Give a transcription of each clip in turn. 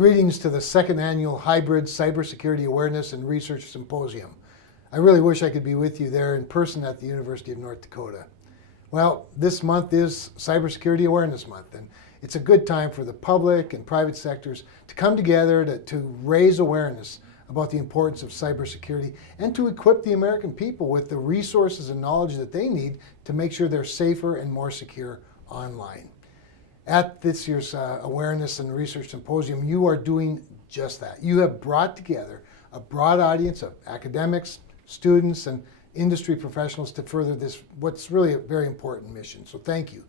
Greetings to the second annual Hybrid Cybersecurity Awareness and Research Symposium. I really wish I could be with you there in person at the University of North Dakota. Well, this month is Cybersecurity Awareness Month, and it's a good time for the public and private sectors to come together to raise awareness about the importance of cybersecurity and to equip the American people with the resources and knowledge that they need to make sure they're safer and more secure online. At this year's Awareness and Research Symposium, you are doing just that. You have brought together a broad audience of academics, students, and industry professionals to further this, what's really a very important mission. So thank you.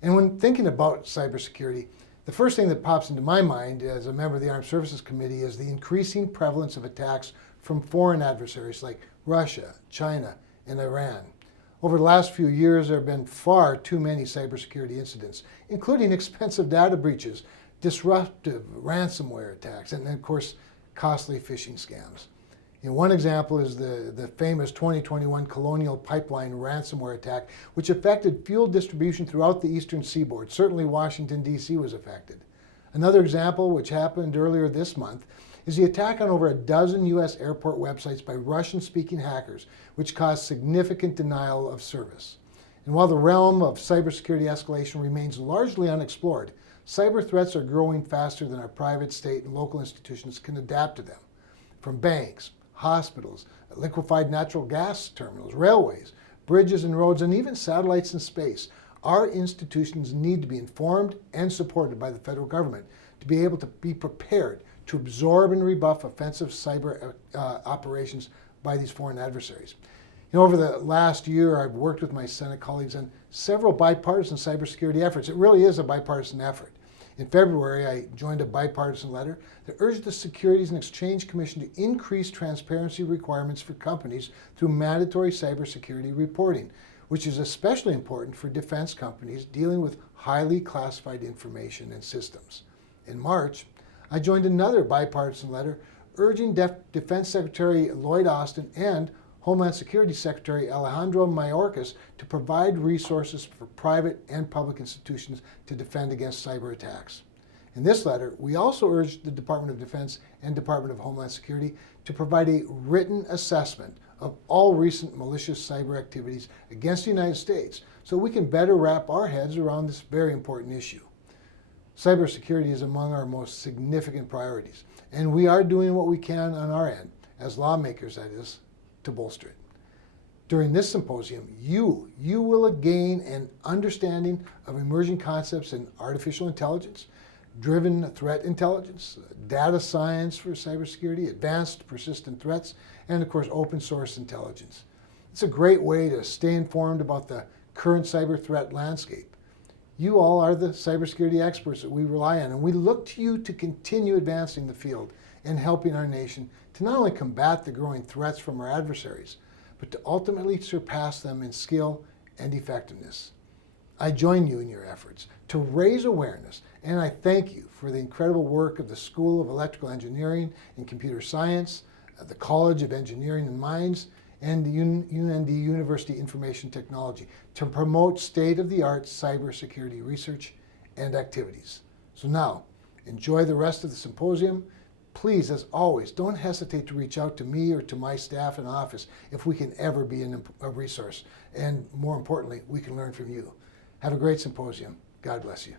And when thinking about cybersecurity, the first thing that pops into my mind as a member of the Armed Services Committee is the increasing prevalence of attacks from foreign adversaries like Russia, China, and Iran. Over the last few years, there have been far too many cybersecurity incidents, including expensive data breaches, disruptive ransomware attacks, and of course, costly phishing scams. One example is the famous 2021 Colonial Pipeline ransomware attack, which affected fuel distribution throughout the eastern seaboard. Certainly Washington, D.C. was affected. Another example, which happened earlier this month, is the attack on over a dozen U.S. airport websites by Russian-speaking hackers, which caused significant denial of service. And while the realm of cybersecurity escalation remains largely unexplored, cyber threats are growing faster than our private, state, and local institutions can adapt to them. From banks, hospitals, liquefied natural gas terminals, railways, bridges and roads, and even satellites in space, our institutions need to be informed and supported by the federal government to be able to be prepared to absorb and rebuff offensive cyber operations by these foreign adversaries. Over the last year, I've worked with my Senate colleagues on several bipartisan cybersecurity efforts. It really is a bipartisan effort. In February, I joined a bipartisan letter that urged the Securities and Exchange Commission to increase transparency requirements for companies through mandatory cybersecurity reporting, which is especially important for defense companies dealing with highly classified information and systems. In March, I joined another bipartisan letter urging Defense Secretary Lloyd Austin and Homeland Security Secretary Alejandro Mayorkas to provide resources for private and public institutions to defend against cyber attacks. In this letter, we also urged the Department of Defense and Department of Homeland Security to provide a written assessment of all recent malicious cyber activities against the United States so we can better wrap our heads around this very important issue. Cybersecurity is among our most significant priorities, and we are doing what we can on our end, as lawmakers that is, to bolster it. During this symposium, you will gain an understanding of emerging concepts in artificial intelligence, driven threat intelligence, data science for cybersecurity, advanced persistent threats, and of course, open source intelligence. It's a great way to stay informed about the current cyber threat landscape. You all are the cybersecurity experts that we rely on, and we look to you to continue advancing the field and helping our nation to not only combat the growing threats from our adversaries, but to ultimately surpass them in skill and effectiveness. I join you in your efforts to raise awareness, and I thank you for the incredible work of the School of Electrical Engineering and Computer Science, the College of Engineering and Mines, and the UND University Information Technology to promote state-of-the-art cybersecurity research and activities. So now, enjoy the rest of the symposium. Please, as always, don't hesitate to reach out to me or to my staff in office if we can ever be a resource. And more importantly, we can learn from you. Have a great symposium. God bless you.